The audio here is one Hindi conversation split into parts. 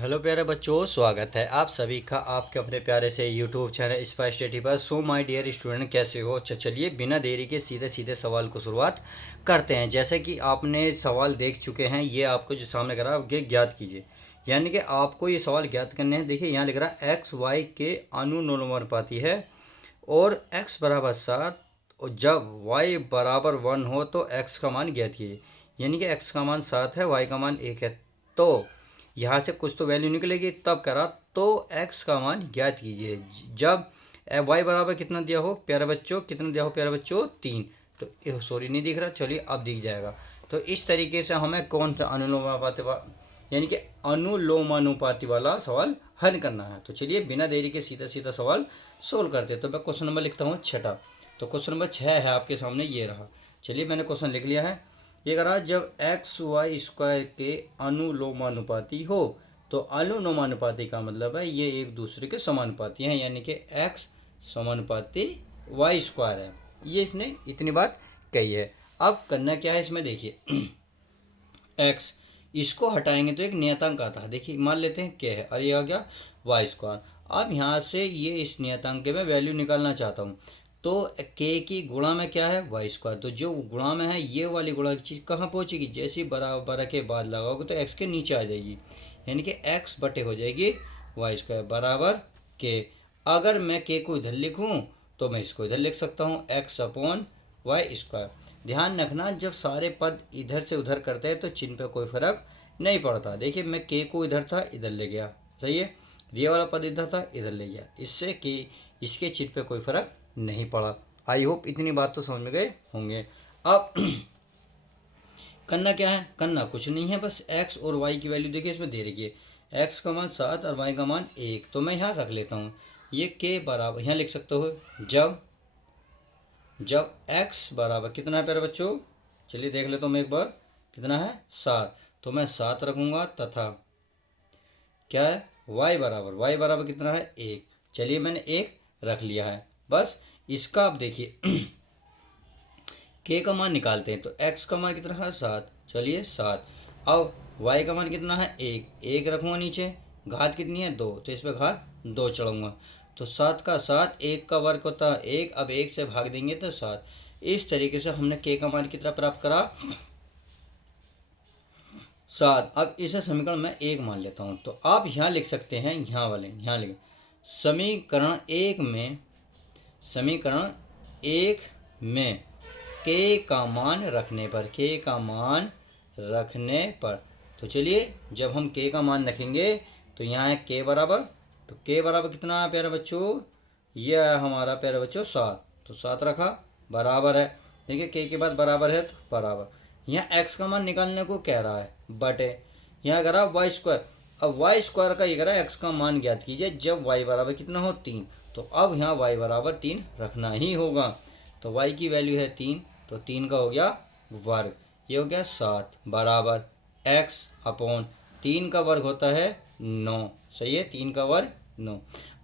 हेलो प्यारे बच्चों, स्वागत है आप सभी का आपके अपने प्यारे से यूट्यूब चैनल स्पाई स्टडी पर। सो माय डियर स्टूडेंट, कैसे हो? चलिए बिना देरी के सीधे सीधे सवाल को शुरुआत करते हैं। जैसे कि आपने सवाल देख चुके हैं, ये आपको जो सामने करा ये ज्ञात कीजिए। यानी कि आपको ये सवाल ज्ञात करने हैं। देखिए यहाँ लिख रहा है एक्स वाई के अनुलोमानुपाती है और एक्स बराबर 7 और जब वाई बराबर 1 हो तो एक्स का मान ज्ञात कीजिए। यानी कि एक्स का मान 7 है, वाई का मान 1 है, तो यहाँ से कुछ तो वैल्यू निकलेगी। तब करा तो एक्स का मान ज्ञात कीजिए जब वाई बराबर कितना दिया हो प्यारे बच्चों, कितना दिया हो प्यारे बच्चों 3। तो सॉरी नहीं दिख रहा, चलिए अब दिख जाएगा। तो इस तरीके से हमें कौन सा अनुलोमानुपाती यानी कि अनुलोमानुपाती वाला सवाल हल करना है। तो चलिए बिना देरी के सीधा सीधा सवाल सोल्व करते हैं। तो मैं क्वेश्चन नंबर लिखता हूँ 6। तो क्वेश्चन नंबर 6 है आपके सामने, ये रहा। चलिए मैंने क्वेश्चन लिख लिया है। ये कह रहा है जब एक्स वाई स्क्वायर के अनुलोमानुपाती हो। तो अनुलोमानुपाती का मतलब है ये एक दूसरे के समानुपाती हैं, यानी कि एक्स समानुपाती वाई स्क्वायर है। ये इसने इतनी बात कही है। अब करना क्या है इसमें, देखिए एक्स, इसको हटाएंगे तो एक नियतांक आता है। देखिए मान लेते हैं क्या है, और ये आ गया वाई स्क्वायर। अब यहाँ से ये इस नियतांक के मैं वैल्यू निकालना चाहता हूँ। तो के की गुणा में क्या है वाई स्क्वायर, तो जो गुणा में है ये वाली गुणा की चीज़ कहाँ पहुँचेगी, जैसे बराबर के बाद लगाओगे तो एक्स के नीचे आ जाएगी। यानी कि एक्स बटे हो जाएगी वाई स्क्वायर बराबर के। अगर मैं के को इधर लिखूँ तो मैं इसको इधर लिख सकता हूँ एक्स अपॉन वाई स्क्वायर। ध्यान रखना जब सारे पद इधर से उधर करते हैं तो चिन्ह पे कोई फर्क नहीं पड़ता। देखिए मैं के को इधर था इधर ले गया, सही है। ये वाला पद इधर था इधर ले गया, इससे कि इसके चिन्ह पे कोई फर्क नहीं पड़ा। आई होप इतनी बात तो समझ में गए होंगे। अब करना क्या है, करना कुछ नहीं है, बस एक्स और वाई की वैल्यू देखिए इसमें दे रखी है। एक्स का मान 7 और वाई का मान 1, तो मैं यहाँ रख लेता हूँ। ये के बराबर यहाँ लिख सकते हो जब x बराबर कितना है प्यारे बच्चों, चलिए देख लेता हूँ मैं एक बार, कितना है 7। तो मैं 7 रखूँगा तथा क्या है y बराबर कितना है 1। चलिए मैंने 1 रख लिया है। बस इसका अब देखिए k का मान निकालते हैं। तो x का मान कितना है 7, चलिए 7। अब y का मान कितना है 1 रखूँगा नीचे, घात कितनी है 2, तो इस पर घात 2 चढ़ूँगा। तो 7 का 7, 1 का वर्ग होता है 1, अब 1 से भाग देंगे तो 7। इस तरीके से हमने k का मान कितना प्राप्त करा 7। अब इसे समीकरण में 1 मान लेता हूँ। तो आप यहाँ लिख सकते हैं, यहाँ लिख समीकरण एक में के का मान रखने पर तो चलिए जब हम के का मान रखेंगे तो यहाँ है के बराबर, तो के बराबर कितना है प्यारे बच्चों, यह है हमारा प्यारे बच्चों 7। तो 7 रखा बराबर है, देखिए के के बाद बराबर है तो बराबर। यहाँ एक्स का मान निकालने को कह रहा है बटे, यहाँ कह रहा है वाई स्क्वायर। अब वाई स्क्वायर का ये कह रहा है एक्स का मान ज्ञात कीजिए जब वाई बराबर कितना हो 3। तो अब यहाँ वाई बराबर 3 रखना ही होगा। तो वाई की वैल्यू है 3, तो 3 का हो गया वर्ग, ये हो गया 7 बराबर एक्स अपॉन 3 का वर्ग होता है 9, सही है, 3 का वर्ग 9।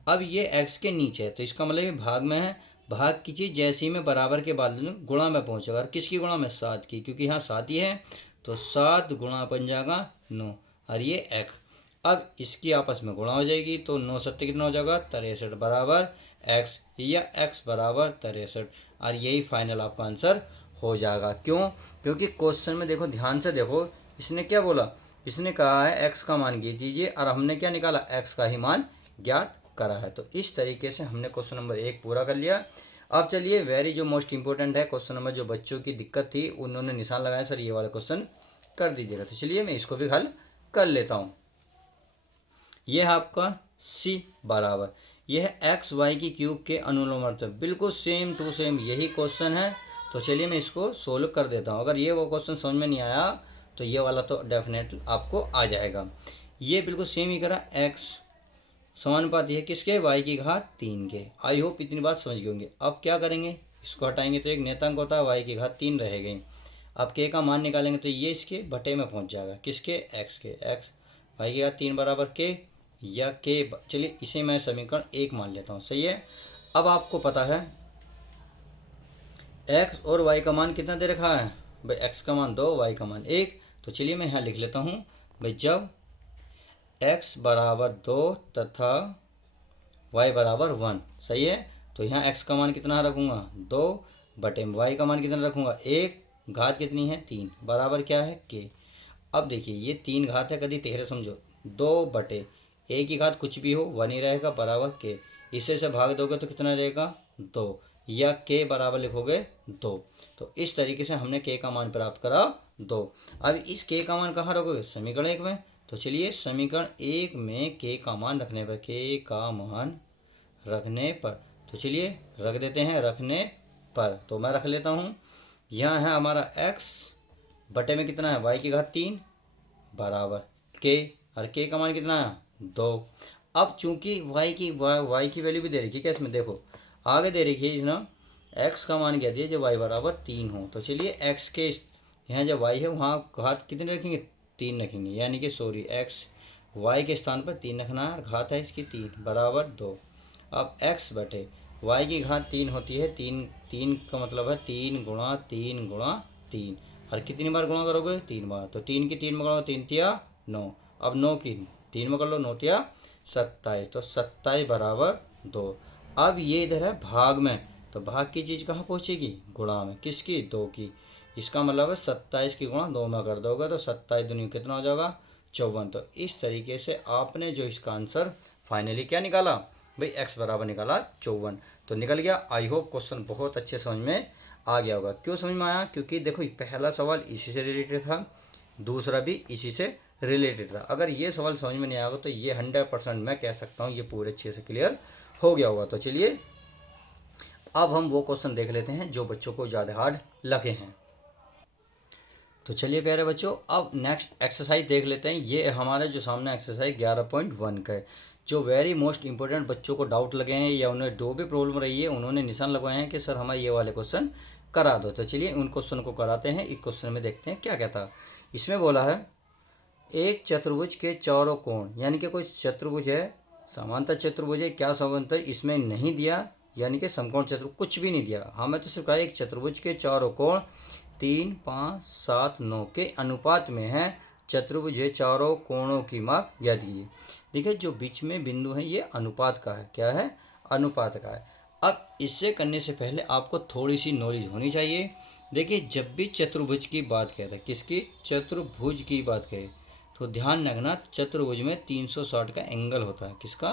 अब ये एक्स के नीचे है तो इसका मतलब ये भाग में है, भाग की चीज़ जैसे ही मैं बराबर के बाद गुणा में पहुँचेगा। और किसकी गुणा में 7 की, क्योंकि यहाँ 7 ही है तो 7 गुणा बन जाएगा 9 और ये एक्स। अब इसकी आपस में गुणा हो जाएगी तो 9 सत्ते कितना हो जाएगा 63 बराबर एक्स, या एक्स बराबर 63। और यही फाइनल आपका आंसर हो जाएगा। क्यों, क्योंकि क्वेश्चन में देखो ध्यान से देखो, इसने क्या बोला, इसने कहा है एक्स का मान ज्ञात कीजिए और हमने क्या निकाला एक्स का ही मान ज्ञात करा है। तो इस तरीके से हमने क्वेश्चन नंबर 1 पूरा कर लिया। अब चलिए वेरी जो मोस्ट इंपॉर्टेंट है क्वेश्चन नंबर, जो बच्चों की दिक्कत थी उन्होंने निशान लगाया सर ये वाला क्वेश्चन कर दीजिएगा। तो चलिए मैं इसको भी हल कर लेता हूँ। यह है आपका सी बराबर, यह है एक्स वाई की क्यूब के अनुलोमानुपाती, बिल्कुल सेम टू सेम यही क्वेश्चन है। तो चलिए मैं इसको सोल्व कर देता हूँ। अगर ये वो क्वेश्चन समझ में नहीं आया तो ये वाला तो डेफिनेटली आपको आ जाएगा। ये बिल्कुल सेम ही करा, एक्स समानुपाती है किसके, वाई की घात 3 के। आई होप इतनी बात समझ गए होंगे। अब क्या करेंगे, इसको हटाएंगे तो एक नेतांक होता है वाई की घात 3 रह गई। अब के का मान निकालेंगे तो ये इसके बटे में पहुंच जाएगा, किसके, एक्स के। एक्स वाई की घात 3 बराबर के या के, चलिए इसे मैं समीकरण 1 मान लेता हूँ, सही है। अब आपको पता है एक्स और वाई का मान कितना दे रखा है भाई, एक्स का मान 2 वाई का मान 1। तो चलिए मैं यहाँ लिख लेता हूँ भाई, जब x बराबर 2 तथा y बराबर 1, सही है। तो यहाँ x का मान कितना रखूँगा 2 बटे y का मान कितना रखूँगा 1, घात कितनी है 3, बराबर क्या है k। अब देखिए ये 3 घात है, कभी 13 समझो, 2 बटे a की घात कुछ भी हो 1 ही रहेगा, बराबर k। इसे से भाग दोगे तो कितना रहेगा 2, या k बराबर लिखोगे 2। तो इस तरीके से हमने k का मान प्राप्त करा 2। अब इस k का मान कहाँ रखोगे समीकरण 1 में। तो चलिए समीकरण 1 में k का मान रखने पर, k का मान रखने पर, तो चलिए रख देते हैं रखने पर। तो मैं रख लेता हूँ, यहाँ है हमारा x बटे में कितना है y की घात 3 बराबर k, और k का मान कितना है 2। अब चूंकि y की वैल्यू भी दे रखी है क्या इसमें, देखो आगे दे रखी है ना, x का मान क्या दिया जब y बराबर 3 हो। तो चलिए x के यहाँ जब y है वहाँ घात कितने रखेंगे 3 रखेंगे, यानी कि सॉरी x y के स्थान पर 3 रखना है, घात है इसकी 3 बराबर 2। अब x बटे y की घात 3 होती है 3, 3 का मतलब है 3 गुणा 3 गुणा 3, और कितनी बार गुणा करोगे 3 बार। तो 3 की 3 में करो 3 तिया 9, अब 9 की 3 में कर लो 9 तिया 27, तो 27 बराबर 2। अब ये इधर है भाग में, तो भाग की चीज़ कहाँ पहुँचेगी गुणा में, किसकी 2 की। इसका मतलब है 27 की गुणा 2 में कर दोगे तो 27 दूनी कितना हो जाएगा 54। तो इस तरीके से आपने जो इसका आंसर फाइनली क्या निकाला भाई x बराबर निकाला 54। तो निकल गया। आई होप क्वेश्चन बहुत अच्छे समझ में आ गया होगा। क्यों समझ में आया, क्योंकि देखो पहला सवाल इसी से रिलेटेड था, दूसरा भी इसी से रिलेटेड था। अगर ये सवाल समझ में नहीं आएगा तो ये 100% मैं कह सकता हूँ ये पूरे अच्छे से क्लियर हो गया होगा। तो चलिए अब हम वो क्वेश्चन देख लेते हैं जो बच्चों को ज़्यादा हार्ड लगे हैं। तो चलिए प्यारे बच्चों अब नेक्स्ट एक्सरसाइज देख लेते हैं। ये हमारे जो सामने एक्सरसाइज 11.1 का है, जो वेरी मोस्ट इंपॉर्टेंट बच्चों को डाउट लगे हैं या उन्हें जो भी प्रॉब्लम रही है उन्होंने निशान लगवाए हैं कि सर हमें ये वाले क्वेश्चन करा दो। तो चलिए उन क्वेश्चन को कराते हैं। एक क्वेश्चन में देखते हैं क्या क्या था। इसमें बोला है एक चतुर्भुज के चारों कोण, यानी कि कोई चतुर्भुज है, समांतर चतुर्भुज है, क्या समांतर इसमें नहीं दिया, यानी कि समकोण चतुर्भुज कुछ भी नहीं दिया, हमें तो सिर्फ कहा एक चतुर्भुज के चारों कोण 3, 5, 7, 9 के अनुपात में है, चतुर्भुज है चारों कोणों की माप ज्ञात कीजिए। देखिए जो बीच में बिंदु है ये अनुपात का है, क्या है अनुपात का है। अब इससे करने से पहले आपको थोड़ी सी नॉलेज होनी चाहिए। देखिए जब भी चतुर्भुज की बात कहते हैं, किसकी चतुर्भुज की बात करें, तो ध्यान रखना चतुर्भुज में 360 का एंगल होता है, किसका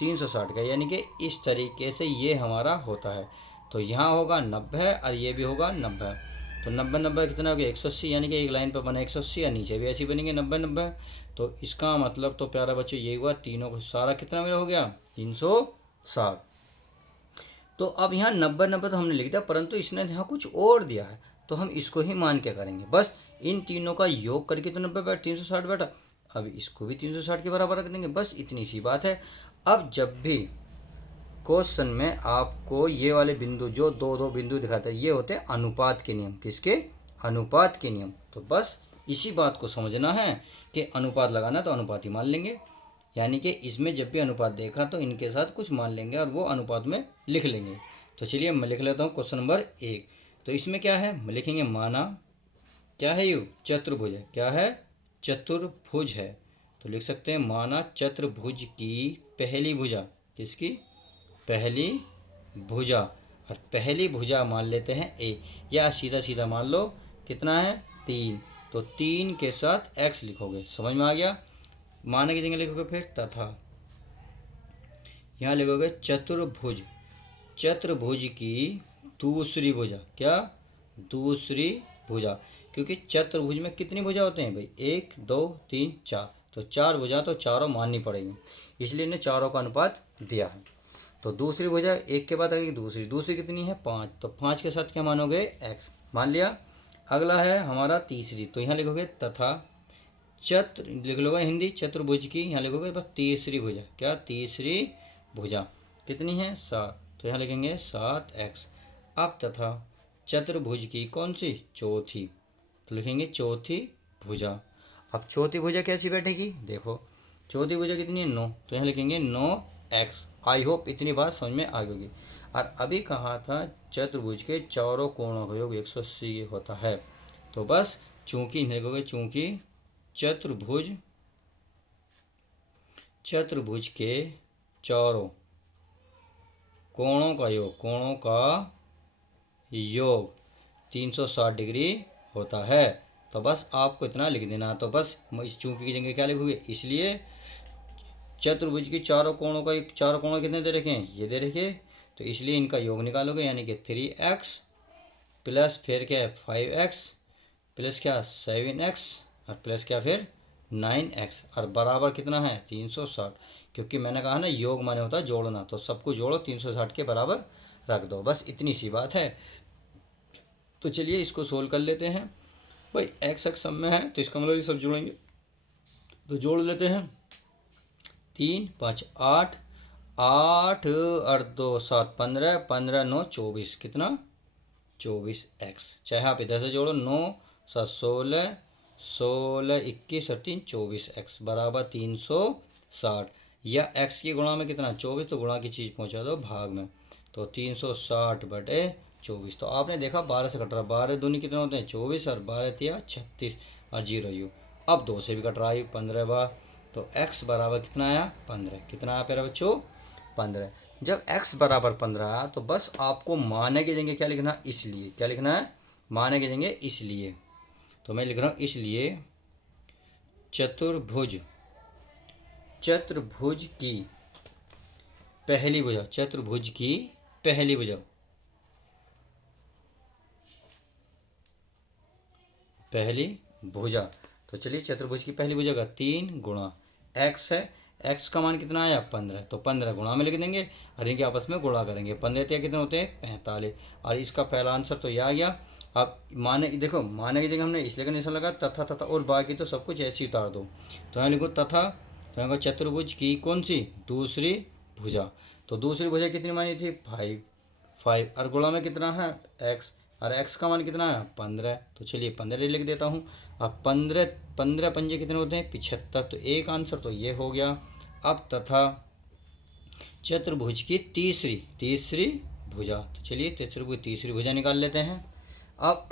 360 का, यानी कि इस तरीके से ये हमारा होता है। तो यहाँ होगा 90 और ये भी होगा 90, तो 90 90 कितना हो गया 180, यानी कि एक लाइन पर बना 180 और नीचे भी ऐसी बनेंगे 90 90। तो इसका मतलब तो प्यारा बच्चों यही हुआ, तीनों को सारा कितना मेरा हो गया 360। तो अब यहाँ 90 90 तो हमने लिख दिया, परंतु इसने यहाँ कुछ और दिया है, तो हम इसको ही मान के करेंगे। बस इन तीनों का योग करके तो 90 बैठ 360 बैठा, अब इसको भी 360 के बराबर रख देंगे, बस इतनी सी बात है। अब जब भी क्वेश्चन में आपको ये वाले बिंदु जो दो दो बिंदु दिखाते हैं ये होते हैं अनुपात के नियम, किसके अनुपात के नियम। तो बस इसी बात को समझना है कि अनुपात लगाना तो अनुपात ही मान लेंगे, यानी कि इसमें जब भी अनुपात देखा तो इनके साथ कुछ मान लेंगे और वो अनुपात में लिख लेंगे। तो चलिए मैं लिख लेता हूँ क्वेश्चन नंबर 1। तो इसमें क्या है मैं लिखेंगे, माना क्या है ये चतुर्भुज है, क्या है चतुर्भुज है। तो लिख सकते हैं माना चतुर्भुज की पहली भुजा, किसकी पहली भुजा, और पहली भुजा मान लेते हैं ए, या सीधा सीधा मान लो कितना है 3, तो 3 के साथ x लिखोगे, समझ में आ गया। माना की जगह लिखोगे फिर तथा, यहाँ लिखोगे चतुर्भुज, चतुर्भुज की दूसरी भुजा, क्या दूसरी भुजा, क्योंकि चतुर्भुज में कितनी भुजा होते हैं भाई 1 2 3 4, तो 4 भुजा तो चारों माननी पड़ेगी, इसलिए इन्हें चारों का अनुपात दिया है। तो दूसरी भुजा एक के बाद आएगी दूसरी, दूसरी कितनी है 5, तो 5 के साथ क्या मानोगे x मान लिया। अगला है हमारा तीसरी, तो यहाँ लिखोगे तथा चतुर लिख लोगे हिंदी चतुर्भुज की, यहाँ लिखोगे बस तीसरी भुजा, क्या तीसरी भुजा कितनी है 7, तो यहाँ लिखेंगे 7x। अब तथा चतुर्भुज की कौन सी चौथी, तो लिखेंगे चौथी भुजा। अब चौथी भुजा कैसी बैठेगी, देखो चौथी भुजा कितनी है 9, तो यहाँ लिखेंगे 9x। आई होप इतनी बात समझ में आ गई। और अभी कहा था चतुर्भुज के चारों कोणों का योग 180 होता है, तो बस चूंकि लिखोगे चूंकि चतुर्भुज चतुर्भुज के चारों कोणों का योग 360 डिग्री होता है। तो बस आपको इतना लिख देना। तो बस इस चूंकि की जगह क्या लिखोगे, इसलिए चतुर्भुज की चारों कोण कितने दे रखे हैं, ये दे रखे, तो इसलिए इनका योग निकालोगे, यानी कि 3x प्लस फिर क्या है 5x प्लस क्या 7x और प्लस क्या फिर 9x और बराबर कितना है 360। क्योंकि मैंने कहा ना योग माने होता है जोड़ना, तो सबको जोड़ो 360 के बराबर रख दो, बस इतनी सी बात है। तो चलिए इसको सोल्व कर लेते हैं। भाई एक्स एक्स सब में है तो इसका मतलब ये सब जोड़ेंगे, तो जोड़ लेते हैं। 3 5 8, 8 और 2 7 15, 15 9 24, कितना 24x। चाहे आप इधर से जोड़ो, 9 7 16, 16 21 और 3 24x बराबर 360। या x की गुणा में कितना 24, तो गुणा की चीज़ पहुंचा दो भाग में, तो 360/24। तो आपने देखा 12 से कट रहा, 12 दूनी कितने होते हैं 24 और 12 तिया 36 और 0 यू। अब 2 से भी कट रहा है 15 बार, तो x बराबर कितना आया 15। कितना आया प्यारे बच्चों 15। जब x बराबर 15 आया तो बस आपको माने की जगह क्या लिखना, इसलिए क्या लिखना है, माने की जगह इसलिए। तो मैं लिख रहा हूँ इसलिए चतुर्भुज की पहली भुजा, चतुर्भुज की पहली भुजा तो चलिए चतुर्भुज की पहली भुजा का 3 गुणा x है, x का मान कितना आया 15, तो 15 गुणा में लिख देंगे और इनके आपस में गुणा करेंगे। 15 तिया कितने होते हैं 45, और इसका पहला आंसर तो यह आ गया। अब माने देखो, माने की जगह हमने इसलिए का निशान लगा तथा, और बाकी तो सब कुछ ऐसे ही उतार दो। तो यहाँ लिखो तथा, तो यहाँ चतुर्भुज की कौन सी दूसरी भुजा, तो दूसरी भुजा कितनी मानी थी 5 और गुणा में कितना है x, और x का मान कितना है 15, तो चलिए 15 लिख देता हूँ। अब 15 पंजे कितने होते हैं 75, तो एक आंसर तो ये हो गया। अब तथा चतुर्भुज की तीसरी भुजा, तो चलिए चतुर्भुज तीसरी भुजा निकाल लेते हैं। अब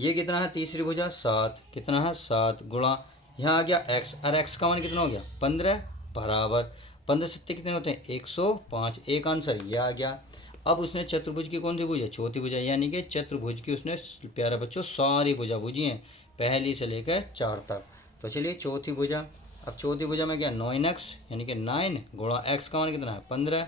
ये कितना है तीसरी भुजा 7, कितना है 7 गुणा यहाँ आ गया x, और x का मान कितना हो गया 15 बराबर 15 सत्ते कितने होते हैं 105, एक आंसर ये आ गया। अब उसने चतुर्भुज की कौन सी भुजा चौथी भुजा, यानी कि चतुर्भुज की उसने प्यारे बच्चों सारी भुजा बुझी हैं पहली से लेकर 4 तक। तो चलिए चौथी भुजा, अब चौथी भुजा में क्या 9x, यानी कि 9 गुणा x का मान कितना है 15,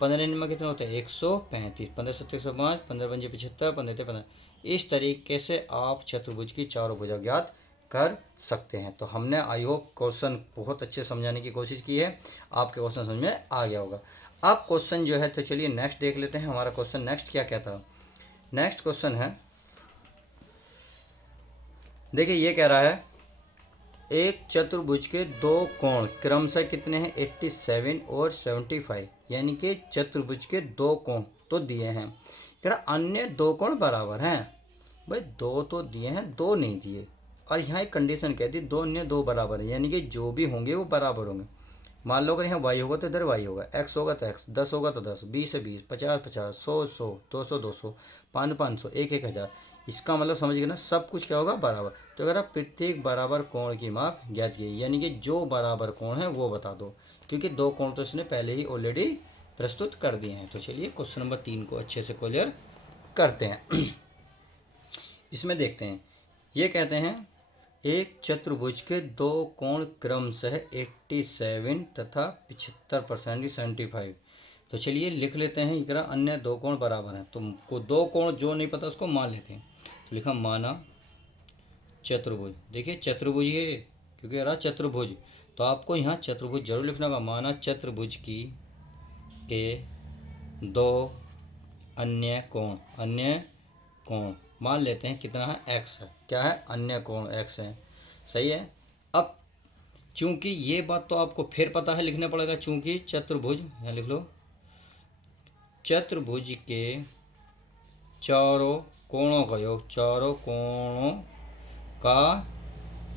15 में कितने होते हैं 135, 15 सत्ते 105, 15 पंजे 75, 15 ते 15। इस तरीके से आप चतुर्भुज की चारों भुजा ज्ञात कर सकते हैं। तो हमने आई होप क्वेश्चन बहुत अच्छे समझाने की कोशिश की है, आपके क्वेश्चन समझ में आ गया होगा। अब क्वेश्चन जो है तो चलिए नेक्स्ट देख लेते हैं। हमारा क्वेश्चन नेक्स्ट क्या था। नेक्स्ट क्वेश्चन है, देखिए ये कह रहा है एक चतुर्भुज के दो कोण क्रमशः कितने हैं 87 और 75, यानी कि चतुर्भुज के दो कोण तो दिए हैं, कह रहा अन्य दो कोण बराबर हैं। भाई दो तो दिए हैं, दो नहीं दिए, और यहाँ एक कंडीशन कहती है दो अन्य दो बराबर है, यानी कि जो भी होंगे वो बराबर होंगे। मान लो अगर यहाँ y होगा तो इधर y होगा, x होगा तो x, 10 होगा तो 10, 20 है 20, 50 50, 100 100, 200 200, 500 500, 1 1000। इसका मतलब समझ गए ना, सब कुछ क्या होगा बराबर। तो अगर आप प्रत्येक बराबर कोण की माप ज्ञात कीजिए, यानी कि जो बराबर कोण है वो बता दो, क्योंकि दो कोण तो इसने पहले ही ऑलरेडी प्रस्तुत कर दिए हैं। तो चलिए क्वेश्चन नंबर 3 को अच्छे से क्लियर करते हैं। इसमें देखते हैं, ये कहते हैं एक चतुर्भुज के दो कोण क्रमशः 87 तथा 75% 75। तो चलिए लिख लेते हैं, इकरा अन्य दो कोण बराबर हैं, तो दो कोण जो नहीं पता उसको मान लेते हैं। तो लिखा माना चतुर्भुज, देखिए चतुर्भुज है क्योंकि रहा चतुर्भुज, तो आपको यहाँ चतुर्भुज जरूर लिखना होगा। माना चतुर्भुज की के दो अन्य कोण मान लेते हैं कितना है x है, क्या है अन्य कोण x है, सही है। अब चूंकि ये बात तो आपको फिर पता है लिखना पड़ेगा, चूंकि चतुर्भुज यहाँ लिख लो, चतुर्भुज के चारों कोणों का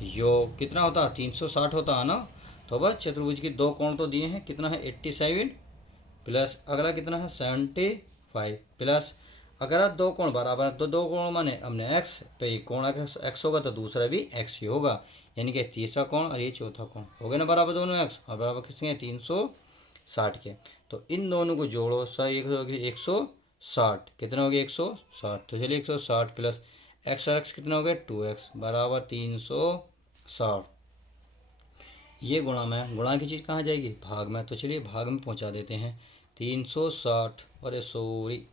योग कितना होता है 360 होता है ना। तो बस चतुर्भुज के दो कोण तो दिए हैं, कितना है 87 प्लस अगला कितना है 75 प्लस अगर दो कोण बराबर है तो दो कोण माने हमने x पे कोण x होगा तो दूसरा भी x ही होगा, यानी कि तीसरा कोण और ये चौथा कोण हो गए ना बराबर दोनों एक्स, और बराबर किसके हैं 360 के। तो इन दोनों को जोड़ो, सर एक हो गया 160, कितना हो गया 160। तो चलिए 160 प्लस एक्स और एक्स कितना हो गया 2x बराबर 360। ये गुणा में, गुणा की चीज़ कहाँ जाएगी भाग में, तो चलिए भाग में पहुँचा देते हैं 360। अरे सॉरी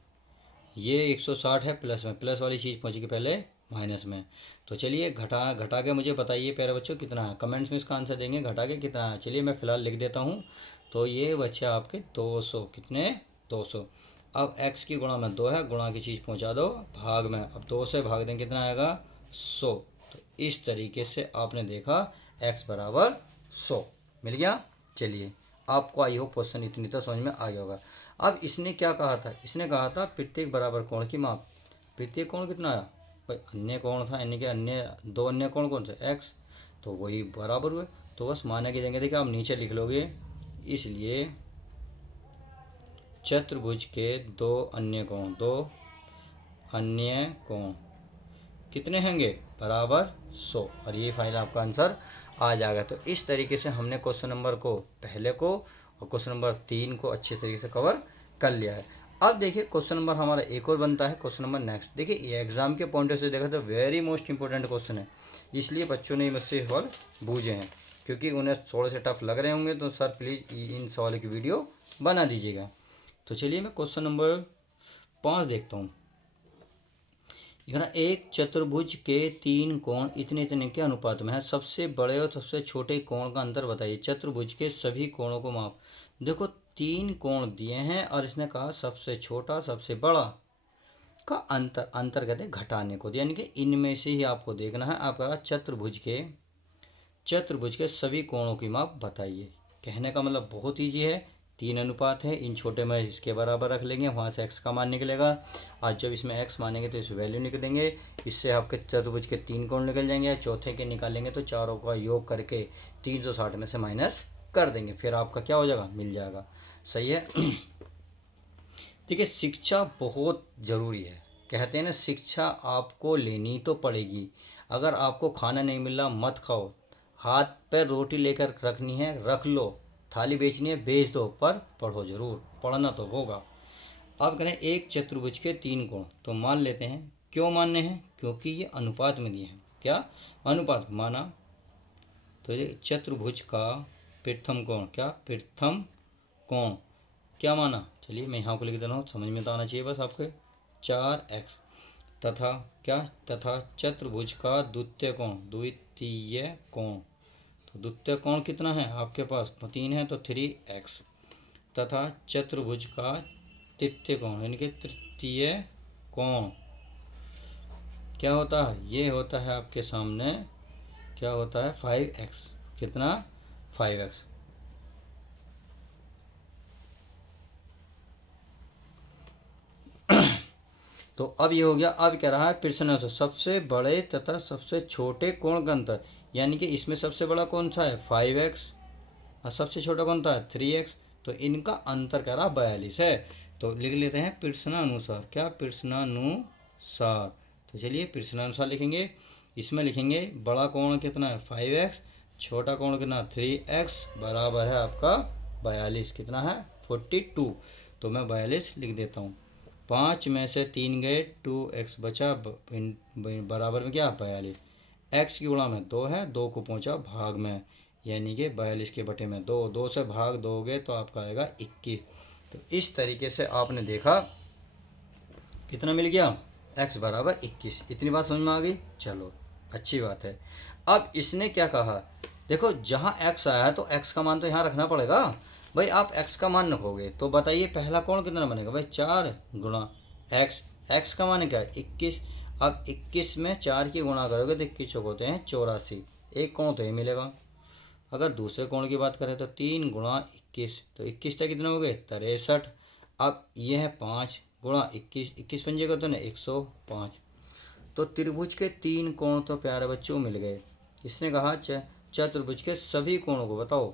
ये 160 है प्लस में, प्लस वाली चीज़ पहुँचेगी पहले माइनस में। तो चलिए घटा घटा के मुझे बताइए प्यारे बच्चों कितना है, कमेंट्स में इसका आंसर देंगे घटा के कितना है। चलिए मैं फ़िलहाल लिख देता हूँ। तो ये बच्चे आपके 200, कितने 200। अब x की गुणा में 2 है, गुणा की चीज़ पहुँचा दो भाग में, अब 2 से भाग दें कितना आएगा 100। तो इस तरीके से आपने देखा x बराबर 100 मिल गया। चलिए आपको आई हो क्वेश्चन इतनी तो समझ में आ गया होगा। अब इसने क्या कहा था, इसने कहा था प्रत्येक बराबर कोण की माप। प्रत्येक कोण कितना आया भाई, अन्य कोण था, यानी कि अन्य दो अन्य कोण कौन से x, तो वही बराबर हुए। तो बस माना की जगह देखिए आप नीचे लिख लोगे, इसलिए चतुर्भुज के दो अन्य कोण कितने होंगे बराबर 100, और ये फाइल आपका आंसर आ जाएगा। तो इस तरीके से हमने क्वेश्चन नंबर को पहले को और क्वेश्चन नंबर 3 को अच्छे तरीके से कवर कर लिया है। अब देखिए क्वेश्चन नंबर हमारा एक और बनता है, क्वेश्चन नंबर नेक्स्ट। देखिए ये एग्जाम के पॉइंट से देखा तो वेरी मोस्ट इंपॉर्टेंट क्वेश्चन है, इसलिए बच्चों ने मुझसे सवाल बूझे हैं, क्योंकि उन्हें थोड़े से टफ लग रहे होंगे। तो सर प्लीज़ इन सवालों की वीडियो बना दीजिएगा। तो चलिए मैं क्वेश्चन नंबर 5 देखता हूँ। एक चतुर्भुज के 3 कोण इतने इतने के अनुपात में है, सबसे बड़े और सबसे छोटे कोण का अंतर बताइए, चतुर्भुज के सभी कोणों को माप। देखो 3 कोण दिए हैं और इसने कहा सबसे छोटा सबसे बड़ा का अंतर कहते हैं घटाने को, यानी कि इनमें से ही आपको देखना है। आपका चतुर्भुज के सभी कोणों की माप बताइए। कहने का मतलब बहुत ईजी है, 3 अनुपात है, इन छोटे में इसके बराबर रख लेंगे, वहाँ से x का मान निकलेगा। आज जब इसमें x मानेंगे तो इस वैल्यू निकल देंगे, इससे आपके चतुर्भुज के 3 कोण निकल जाएंगे, चौथे के निकालेंगे तो चारों का योग करके 360 में से माइनस कर देंगे, फिर आपका क्या हो जाएगा मिल जाएगा। सही है। देखिए शिक्षा बहुत ज़रूरी है, कहते हैं ना शिक्षा आपको लेनी तो पड़ेगी। अगर आपको खाना नहीं मिल रहा मत खाओ, हाथ पर रोटी लेकर रखनी है रख लो, थाली बेचनी है बेच दो, पर पढ़ो जरूर, पढ़ना तो होगा। अब करें एक चतुर्भुज के 3 कोण, तो मान लेते हैं, क्यों मानने हैं क्योंकि ये अनुपात में दिए हैं। क्या अनुपात माना, तो ये चतुर्भुज का प्रथम कोण, क्या प्रथम कोण क्या माना, चलिए मैं यहाँ को लिख दे रहा हूँ, समझ में तो आना चाहिए बस आपके 4x तथा क्या, तथा चतुर्भुज का द्वितीय कोण, तो द्वितीय कोण कितना है आपके पास, तो 3 है तो 3x तथा चतुर्भुज का तृतीय कोण यानी कि तृतीय कोण क्या होता है, ये होता है आपके सामने क्या होता है 5x, कितना 5x। तो अब ये हो गया। अब कह रहा है प्रश्न से सबसे बड़े तथा सबसे छोटे कोण का अंतर, यानी कि इसमें सबसे बड़ा कौन सा है 5x और सबसे छोटा कौन था 3x, तो इनका अंतर कह रहा 42 है। तो लिख लेते हैं प्रश्नानुसार, क्या प्रश्नानुसार, तो चलिए प्रश्नानुसार लिखेंगे, इसमें लिखेंगे बड़ा कोण कितना है 5x, छोटा कोण कितना 3x बराबर है आपका 42, कितना है 42। तो मैं 42 लिख देता हूँ, 5 में से 3 गए 2x बचा, बराबर में क्या 42, x की गुणा में 2 है, 2 को पहुँचा भाग में, यानी कि 42 के बटे में 2, 2 से भाग दोगे तो आपका आएगा 21। तो इस तरीके से आपने देखा कितना मिल गया x बराबर 21। इतनी बात समझ में आ गई, चलो अच्छी बात है। अब इसने क्या कहा, देखो जहाँ x आया है तो x का मान तो यहाँ रखना पड़ेगा भाई। आप x का मान रखोगे तो बताइए पहला कोण कितना बनेगा भाई 4 गुणा x का मान है क्या 21। अब 21 में 4 की गुणा करोगे तो 21 चौक होते हैं 84, एक कोण तो ये मिलेगा। अगर दूसरे कोण की बात करें तो 3 गुणा 21, तो 21 तक कितने हो गए 63। अब ये है 5 गुणा 21, 21 पंजे का तो ना 105। तो त्रिभुज के 3 कोण तो प्यारे बच्चों मिल गए। इसने कहा चतुर्भुज के सभी कोणों को बताओ।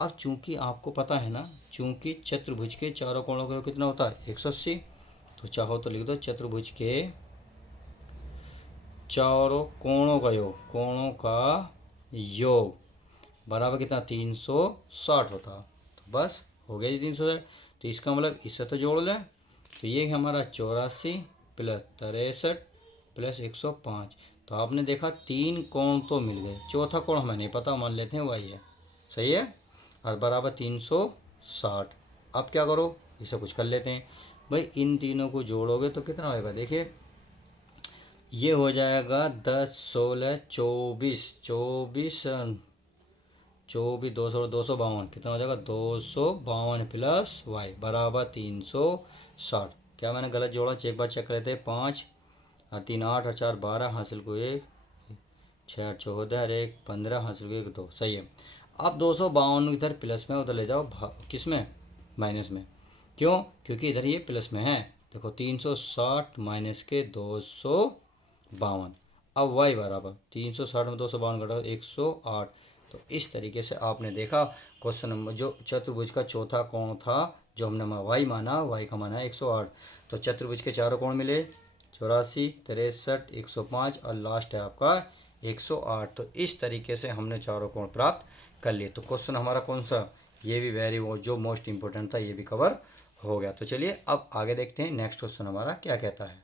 अब चूंकि आपको पता है ना, चूंकि चतुर्भुज के चारों कोणों का कितना होता है 180, तो चाहो तो लिख दो चतुर्भुज के चारों कोणों का योग, कोणों का योग बराबर कितना 360 होता। तो बस हो गया जी 360। तो इसका मतलब इससे तो जोड़ लें, तो ये हमारा 84 प्लस 63 प्लस 105। तो आपने देखा 3 कोण तो मिल गए, चौथा कोण हमें नहीं पता, मान लेते हैं वही है। सही है, और बराबर 360। अब क्या करो, इसे कुछ कर लेते हैं भाई, इन तीनों को जोड़ोगे तो कितना होएगा, देखिए ये हो जाएगा 10 16 24 24 24 252, कितना हो जाएगा 252 प्लस वाई बराबर 360। क्या मैंने गलत जोड़ा, एक बार चेक कर लेते हैं। 5 और 3 8 और 4 12, हासिल को 1, 6 8 14 और 1 15, हासिल को 1 2। सही है। अब 252 इधर प्लस में, उधर ले जाओ किस में, माइनस में। क्यों, क्योंकि इधर ये प्लस में है। देखो 360 माइनस के 252। अब वाई बराबर 360 में 252 घटाओ 108। तो इस तरीके से आपने देखा क्वेश्चन नंबर, जो चतुर्भुज का चौथा कोण था जो हमने वाई माना, वाई का माना है 108। तो चतुर्भुज के चारों कोण मिले 84 63 105 और लास्ट है आपका 108। तो इस तरीके से हमने चारों कोण प्राप्त कर लिए। तो क्वेश्चन हमारा कौन सा, ये भी जो मोस्ट इंपॉर्टेंट था, ये भी कवर हो गया। तो चलिए अब आगे देखते हैं नेक्स्ट क्वेश्चन हमारा क्या कहता है।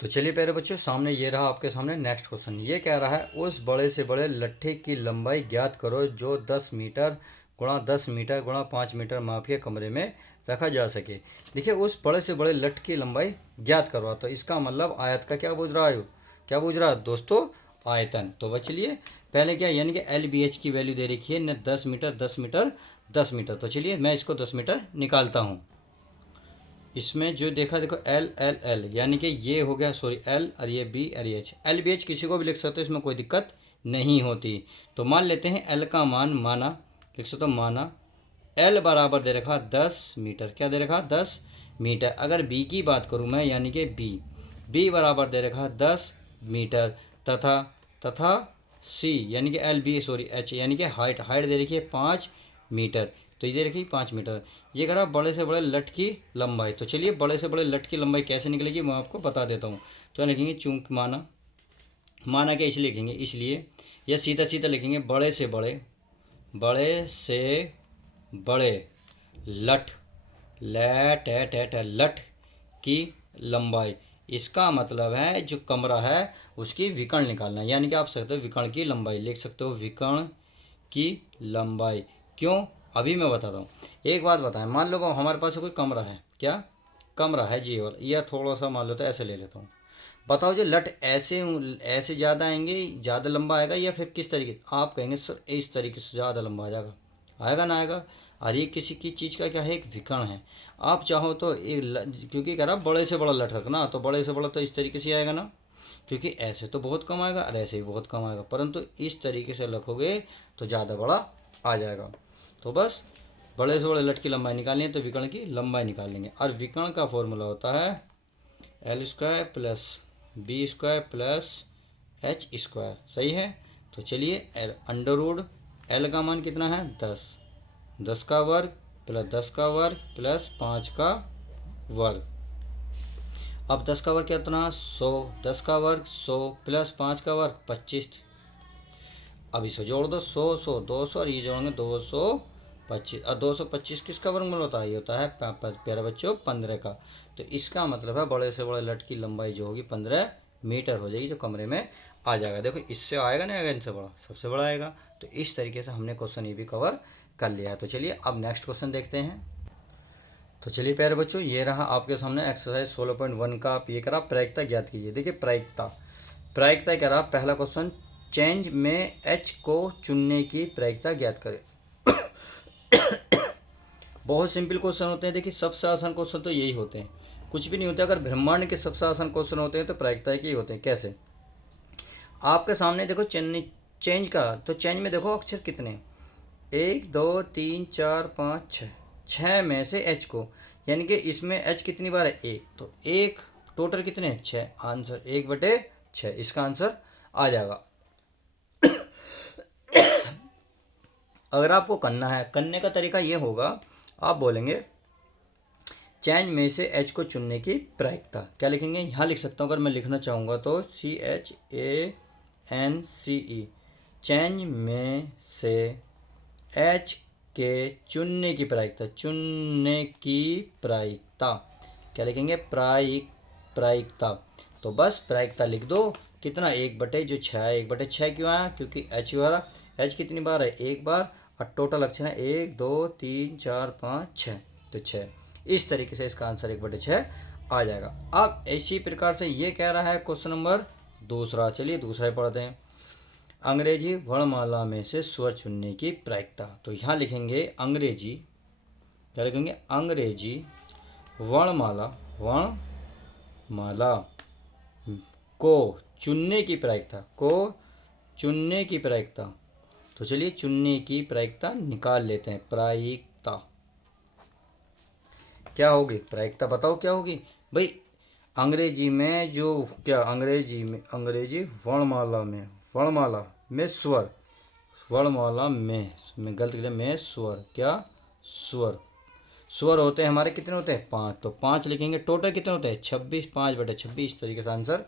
तो चलिए प्यारे बच्चों, सामने ये रहा आपके सामने नेक्स्ट क्वेश्चन। ये कह रहा है उस बड़े से बड़े लट्ठे की लंबाई ज्ञात करो जो 10 मीटर गुणा 10 मीटर गुणा 5 मीटर माप के कमरे में रखा जा सके। देखिए उस बड़े से बड़े लट्ठ की लंबाई ज्ञात करो, तो इसका मतलब आयत का क्या पूछ रहा है, क्या पूछ रहा है दोस्तों, आयतन। तो चलिए पहले क्या, यानी कि एल बी एच की वैल्यू दे रखी है न 10 मीटर 10 मीटर 10 मीटर। तो चलिए मैं इसको 10 मीटर निकालता हूँ। इसमें जो देखा, देखो एल एल एल, यानी कि ये हो गया, सॉरी एल और ये बी और ये एच। एल बी एच किसी को भी लिख सकते हो, इसमें कोई दिक्कत नहीं होती। तो मान लेते हैं एल का मान माना, लिख सकते हो माना एल बराबर दे रखा 10 मीटर, क्या दे रखा 10 मीटर। अगर बी की बात करूँ मैं, यानी कि बी बराबर दे रखा 10 मीटर, तथा तथा सी यानी कि एल बी सॉरी एच यानी कि हाइट दे रखी है 5 मीटर। तो ये दे रखी 5 मीटर। ये करा बड़े से बड़े लट की लंबाई। तो चलिए बड़े से बड़े लट की लंबाई कैसे निकलेगी मैं आपको बता देता हूँ। तो लिखेंगे चूंकि माना क्या इसलिए लिखेंगे, इसलिए या सीधा सीधा लिखेंगे बड़े से बड़े लट लट की लंबाई। इसका मतलब है जो कमरा है उसकी विकर्ण निकालना, यानी कि आप सकते हो विकर्ण की लंबाई, लिख सकते हो विकर्ण की लंबाई। क्यों, अभी मैं बताता हूँ। एक बात बताएं, मान लो हमारे पास कोई कमरा है, क्या कमरा है जी, और यह थोड़ा सा मान लो तो ऐसे ले लेता हूँ। बताओ जो लट ऐसे ऐसे ज़्यादा आएंगे, ज़्यादा लंबा आएगा, या फिर किस तरीके, आप कहेंगे सर इस तरीके से ज़्यादा लंबा आ जाएगा, आएगा ना आएगा। और ये किसी की चीज़ का क्या है, एक विकर्ण है। आप चाहो तो क्योंकि कह रहा बड़े से बड़ा लट रखना, तो बड़े से बड़ा तो इस तरीके से आएगा ना, क्योंकि ऐसे तो बहुत कम आएगा और ऐसे भी बहुत कम आएगा, परंतु इस तरीके से रखोगे तो ज़्यादा बड़ा आ जाएगा। तो बस बड़े से बड़े लट की लंबाई निकालनी है तो विकर्ण की लंबाई निकाल लेंगे। और विकर्ण का फॉर्मूला होता है L square plus B square plus H square. सही है। तो चलिए एल अंडर रूड एल का मान कितना है 10, 10 का वर्ग प्लस 10 का वर्ग प्लस 5 का वर्ग। अब 10 का वर्ग कितना 100, 10 का वर्ग 100 प्लस 5 का वर्ग 25। अब इसे जोड़ दो 100 100 200 और ये जोड़ेंगे 225। और 225 किसका वर्गमूल होता है, ये होता है प्यारे बच्चों 15 का। तो इसका मतलब है बड़े से बड़े लट की लंबाई जो होगी 15 मीटर हो जाएगी, जो कमरे में आ जाएगा। देखो इससे आएगा नहीं आएगा, इनसे बड़ा सबसे बड़ा आएगा। तो इस तरीके से हमने क्वेश्चन ये भी कवर कर लिया है। तो चलिए अब नेक्स्ट क्वेश्चन देखते हैं। तो चलिए प्यारे बच्चों, ये रहा आपके सामने एक्सरसाइज 16.1 का। आप ये करा प्रायिकता ज्ञात कीजिए। देखिए प्रायिकता कह रहा पहला क्वेश्चन, चेंज में एच को चुनने की प्रायिकता ज्ञात करें। बहुत सिंपल क्वेश्चन होते हैं। देखिए सबसे आसान क्वेश्चन तो यही होते हैं, कुछ भी नहीं होता। अगर ब्रह्मांड के सबसे आसान क्वेश्चन होते हैं तो प्रायिकता के ही होते हैं। कैसे, आपके सामने देखो चेंज का, तो चेंज में देखो अक्षर कितने, 1 2 3 4 5 6 में से एच को, यानी कि इसमें एच कितनी बार है 1, तो 1 टोटल कितने 6, आंसर 1/6 इसका आंसर आ जाएगा। अगर आपको करने का तरीका ये होगा, आप बोलेंगे चेंज में से एच को चुनने की प्रायिकता। क्या लिखेंगे, यहाँ लिख सकता हूँ अगर मैं लिखना चाहूँगा तो CHANCE चेंज में से एच के चुनने की प्रायिकता, चुनने की प्रायिकता क्या लिखेंगे, प्रायिकता। तो बस प्रायिकता लिख दो, कितना 1/, जो 6 है 1/6 क्यों आया, क्योंकि एच वाला, एच कितनी बार है, एक बार, और टोटल अक्षर है 1 2 3 4 5 6, तो 6। इस तरीके से इसका आंसर 1/6 आ जाएगा। अब इसी प्रकार से ये कह रहा है क्वेश्चन नंबर दूसरा, चलिए दूसरा ही पढ़ते हैं। अंग्रेजी वर्णमाला में से स्वर चुनने की प्रायिकता। तो यहाँ लिखेंगे अंग्रेजी, क्या लिखेंगे, अंग्रेजी वर्णमाला, वर्णमाला को चुनने की प्रायिकता, को चुनने की प्रायिकता। तो चलिए चुनने की प्रायिकता निकाल लेते हैं। प्रायिकता क्या होगी, प्रायिकता बताओ क्या होगी भाई। अंग्रेजी में जो क्या, अंग्रेजी में, अंग्रेजी वर्णमाला में, वर्णमाला में स्वर, वर्णमाला में, मैं गलत किया, में स्वर, क्या स्वर, स्वर होते हैं हमारे कितने होते हैं 5, तो 5 लिखेंगे। टोटल कितने होते हैं 26, 5/26, इस तरीके से आंसर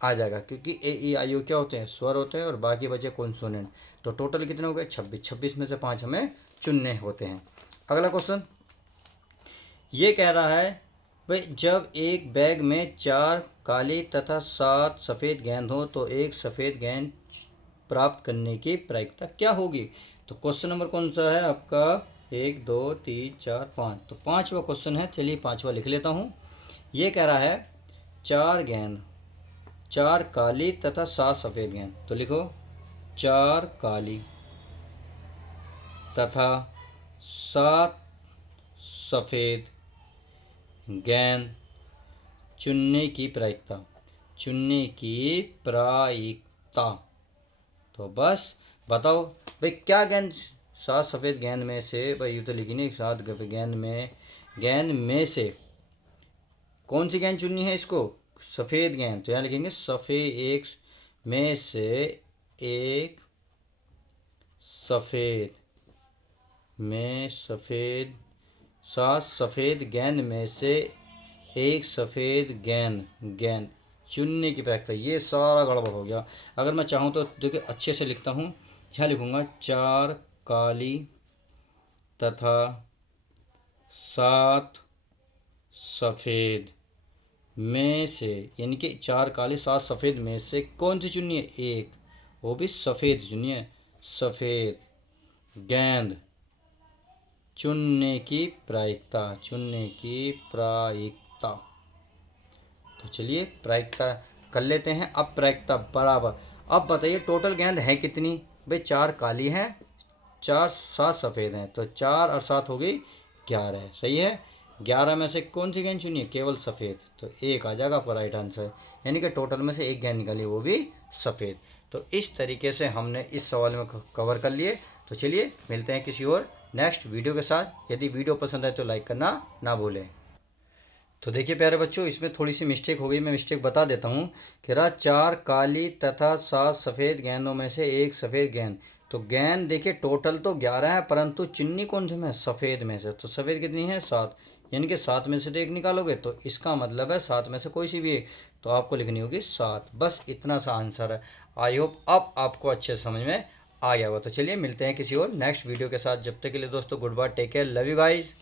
आ जाएगा, क्योंकि ए ई आई ओ क्या होते हैं, स्वर होते हैं, और बाकी बचे कॉन्सोनेंट। तो टोटल कितने हो गए 26, 26 में से 5 हमें चुनने होते हैं। अगला क्वेश्चन ये कह रहा है भाई, जब एक बैग में 4 काली तथा 7 सफ़ेद गेंद हो तो एक सफ़ेद गेंद प्राप्त करने की प्रायिकता क्या होगी। तो क्वेश्चन नंबर कौन सा है आपका, 1 2 3 4 5, तो 5वां क्वेश्चन है। चलिए 5वां लिख लेता हूँ। ये कह रहा है 4 गेंद, 4 काली तथा 7 सफ़ेद गेंद, तो लिखो 4 काली तथा 7 सफ़ेद गेंद चुनने की प्रायिकता, चुनने की प्रायिकता। तो बस बताओ भाई क्या गेंद, 7 सफ़ेद गेंद में से, भाई ये तो लिखी नहीं, 7 गेंद में, गेंद में से कौन सी गेंद चुननी है इसको, सफ़ेद गेंद। तो यहाँ लिखेंगे सफ़ेद, एक में से एक सफ़ेद, में सफ़ेद, 7 सफ़ेद गेंद में से एक सफ़ेद गेंद, गेंद चुनने की प्रायिकता। ये सारा गड़बड़ हो गया। अगर मैं चाहूँ तो देखिए अच्छे से लिखता हूँ, यहाँ लिखूँगा 4 काली तथा 7 सफ़ेद में से, यानी कि 4 काली 7 सफ़ेद में से कौन सी चुननी है, एक, वो भी सफ़ेद चुनिए, सफ़ेद गेंद चुनने की प्रायिकता, चुनने की प्रायिकता। तो चलिए प्रायिकता कर लेते हैं। अब प्रायिकता बराबर, अब बताइए टोटल गेंद है कितनी भाई, 4 काली हैं, 4 7 सफ़ेद हैं, तो 4 और 7 हो गई 11, सही है। 11 में से कौन सी गेंद चुनिए, केवल सफ़ेद, तो एक आ जाएगा आपका राइट आंसर, यानी कि टोटल में से एक गेंद निकाली, वो भी सफ़ेद। तो इस तरीके से हमने इस सवाल में कवर कर लिए। तो चलिए मिलते हैं किसी और नेक्स्ट वीडियो के साथ। यदि वीडियो पसंद आए तो लाइक करना ना भूलें। तो देखिए प्यारे बच्चों, इसमें थोड़ी सी मिस्टेक हो गई, मैं मिस्टेक बता देता हूँ। कह रहा 4 काली तथा 7 सफ़ेद गेंदों में से एक सफ़ेद गेंद। तो गेंद देखिए टोटल तो 11 है, परंतु चुन्नी कौन से में, सफ़ेद में से। तो सफ़ेद कितनी है 7, यानी कि 7 में से तो एक निकालोगे, तो इसका मतलब है 7 में से कोई सी भी एक, तो आपको लिखनी होगी 7। बस इतना सा आंसर है। आई होप अब आपको अच्छे से समझ में आ गया होगा। तो चलिए मिलते हैं किसी और नेक्स्ट वीडियो के साथ। जब तक के लिए दोस्तों good bye, take care, love you guys.